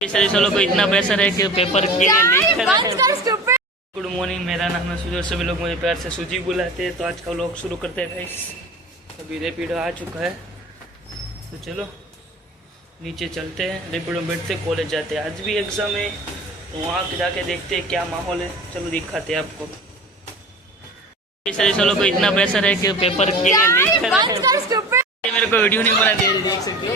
चलो को इतना प्रेशर है कि पेपर के लिए लीक कर रहे हैं। गुड मॉर्निंग, मेरा नाम है सुजो, सभी लोग मुझे प्यार से सुजी बुलाते हैं। तो आज का व्लॉग शुरू करते हैं गाइस। अभी रेपिडो आ चुका है तो चलो नीचे चलते हैं, रेपिडो में बैठते कॉलेज जाते हैं। आज भी एग्ज़ाम है तो वहाँ जाके देखते हैं क्या माहौल है। चलो दिखाते हैं आपको। चलो को इतना प्रेशर है कि पेपर के लिए लीक कर रहे हैं। मेरे को वीडियो नहीं बना दे, देख सकते हो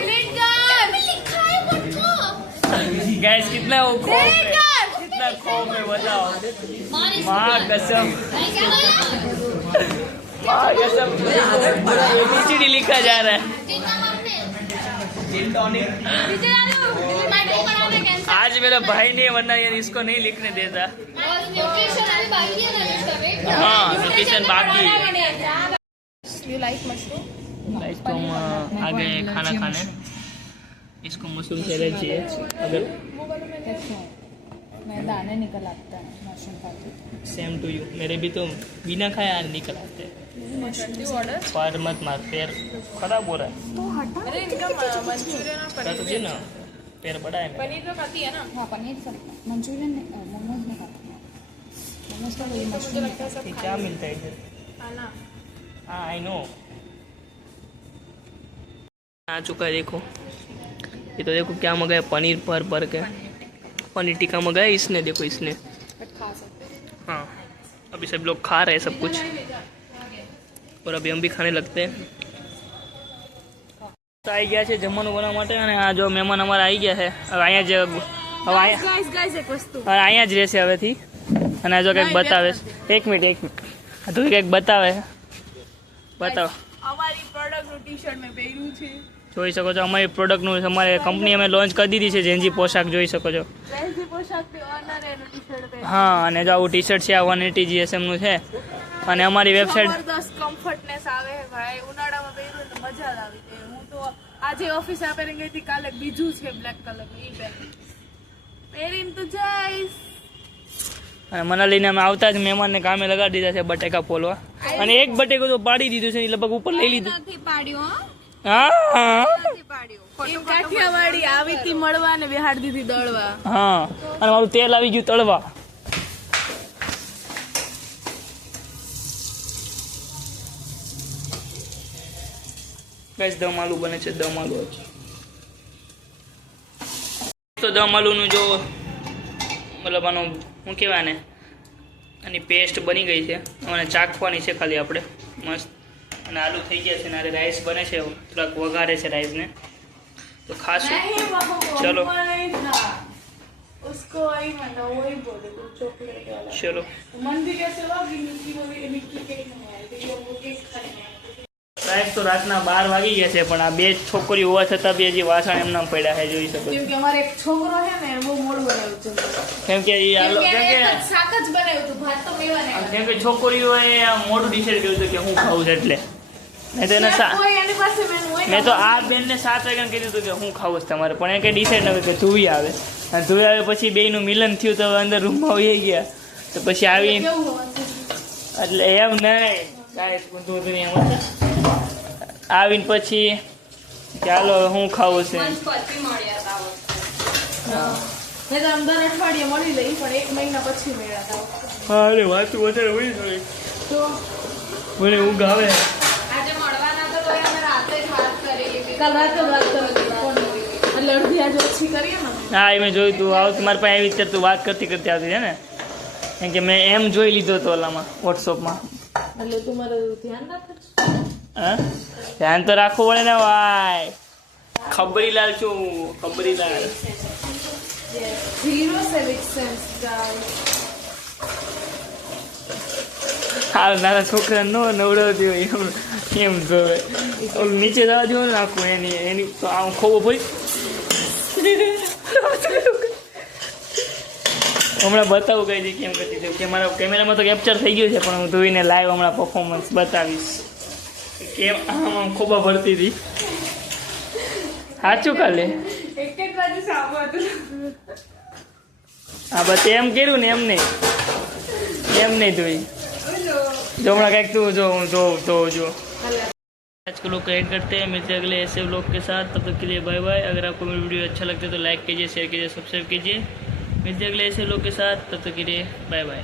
गैस कितना वो खौफ है, कितना खौफ है बताओ। माँ कसम, माँ कसम ABCD लिखा जा रहा है। आज मेरा भाई नहीं, वरना यार इसको नहीं लिखने देता। हाँ लोकेशन बाकी है। तो हम आ गए खाना खाने। इसको मशरूम सैलेड चाहिए। अगर मैं दाने निकल आता है मशरूम खाती। सेम टू यू, मेरे भी तो बिना खाया निकल आते हैं। पार मत मार, पैर खराब हो रहा है। तो हटा। अरे इनका मंचूरियन तो ना पैर बड़ा है। पनीर तो खाती है ना। हाँ पनीर सब, मंचूरियन मोमोज नहीं खाती। मोमोज का वही मशरूम लगता है सब क्या मिलता है इधर? खाना। हाँ आई नो। आ चुका है, देखो ये तो देखो क्या मंगाया, पनीर पर के पनीर टिक्का मंगाया इसने। देखो इसने, खा सकते हैं। हाँ अभी सब लोग खा रहे हैं सब कुछ, और अभी हम भी खाने लगते हैं। तो आई गया है जमવાનું બનાવવા માટે, અને આ જો મહેમાન અમારા આવી ગયા છે। હવે અહીંયા જ ગાઈસ એક વસ્તુ અહીંયા જ રહેશે હવેથી। અને આ જો કંઈક બતાવે છે। એક મિનિટ તો કંઈક બતાવે, બતાવો। અમારી પ્રોડક્ટનું ટી-શર્ટ મેં પહેર્યું છે। જોઈ શકો છો અમારી પ્રોડક્ટનું, અમારે કંપની અમે લોન્ચ કરી દીધી છે જેનજી પોશાક, જોઈ શકો છો। વેલ્સી પોશાકથી ઓનર એનું ટી-શર્ટ પહેર્યું। હા અને જો આવું ટી શર્ટ છે, આ 180 GSM નું છે। અને અમારી વેબસાઇટ જબરદસ્ત કમ્ફર્ટનેસ આવે છે ભાઈ। ઉનાળામાં પહેર્યું તો મજા જ આવી જાય। હું તો આજે ઓફિસ આ પહેરીને ગઈ હતી, કાલે બીજું છે બ્લેક કલરનું, એ પહેરીને તો જઈશ। અને મનાલીને અમે આવતા જ મહેમાનને કામે લગાડી દીધા છે બટેકા ફોલવા। અને એક બટેકો તો પાડી દીધું છે, લગભગ ઉપર લઈ લીધું। નથી પાડ્યો હા નથી પાડ્યો। કાઠિયાવાડી આવી હતી મળવા ને બેહાડી દીધી દળવા। હા અને મારું તેલ આવી ગયું તળવા। ગાઈસ દમ આલુ બને છે, દમ આલુ તો દમ આલુનું જો મતલબ આનો શું કહેવાય ને, આની પેસ્ટ બની ગઈ છે। અને ચાખવાની છે ખાલી આપણે મસ્ત। અને આલુ થઈ ગયા છે ને અરે રાઈસ બને છે, થોડાક વઘારે છે રાઈસને, તો ખાશું। चलो उसको वही मतलब वही बोले तो चॉकलेट वाला। चलो मंदी कैसे होगी? निक्की केक नहीं वो केक खाने। રાઈસ તો રાતના 12 વાગી ગયા છે, પણ આ બે છોકરીઓ હોવા છતાં બી હજી વાસણ એમના પડ્યા છે, જોઈ શકો કેમ કે અમારે એક છોકરો છે ને બહુ મોડું બનાવ્યું છે। કેમ કે શાક જ બનાવ્યું હતું, ભાત તો મેવાને કેમ કે છોકરીઓએ મોડું ડિસાઈડ કર્યું હતું કે હું ખાવું છે, એટલે નહીં તો એને એની પાસે મેનુ હોય। મેં તો આ બેનને 7 વાગ્યાને કીધું હતું કે હું ખાવું છે તમારે, પણ એ કંઈ ડિસાઈડ ન કે ધુવી આવે। અને ધુવી આવે પછી બેયનું મિલન થયું તો અંદર રૂમમાં વહી ગયા, તો પછી આવી એટલે એમ નહીં ગાઈસ બધું હતું એમ આવીને પછી ચાલો હું ખાવું છે। મેં તો અંદર અઠવાડિયે મળી લઈ, પણ 1 મહિના પછી મળ્યા હતા। હા અરે વાતું વધારે હોય થોડી, તો મને ઊંઘ આવે। આજે મળવાના તો કોઈ અમે રાતે જ વાત કરી, કાલ રાતે વાત કરી એટલે અડધી આજે ઓછી કરીએ ને। હા એ મેં જોયું તું આવ તમારી પાસે આવી ત્યારે તું વાત કરતી કરતી આવતી છે ને, કેમ કે મેં એમ જોઈ લીધો હતો ઓલામાં વોટ્સઅપમાં। એટલે તું મારું ધ્યાન રાખે છે। હા ધ્યાન તો રાખવું પડે ને ભાઈ, ખબરીલાલ છું, ખબરીલાલ। Zero civic sense, guys. હા નાના છોકરા નો નવડાવતી હોય એમ જોવે, ઓલું નીચે જવા દેવું ને આખું એની તો આમ ખોબો ભાઈ હમણાં બતાવું કઈ જગ્યાએ કેમ કરતી હતી, કે મારા કેમેરામાં તો કેપ્ચર થઈ ગયું છે, પણ હું ધોઈને લાઈવ હમણાં પરફોર્મન્સ બતાવીશ કેમ આમ ખોબા ભરતી હતી। સાચું કાલે એક જ બાજુ સાબુ હતું। હા બસ એમ કર્યું ને, એમ નહીં ધોઈ। જો હમણાં કંઈક તું જો હું જોઉં તો જો आज के लोग एड करते हैं, मिलते हैं अगले ऐसे व्लॉग के साथ। तब तक के लिए बाय बाय। अगर आपको मेरी वीडियो अच्छा लगता है तो लाइक कीजिए, शेयर कीजिए, सब्सक्राइब कीजिए। मिलते हैं अगले ऐसे व्लॉग के साथ, तब तक के लिए बाय बाय।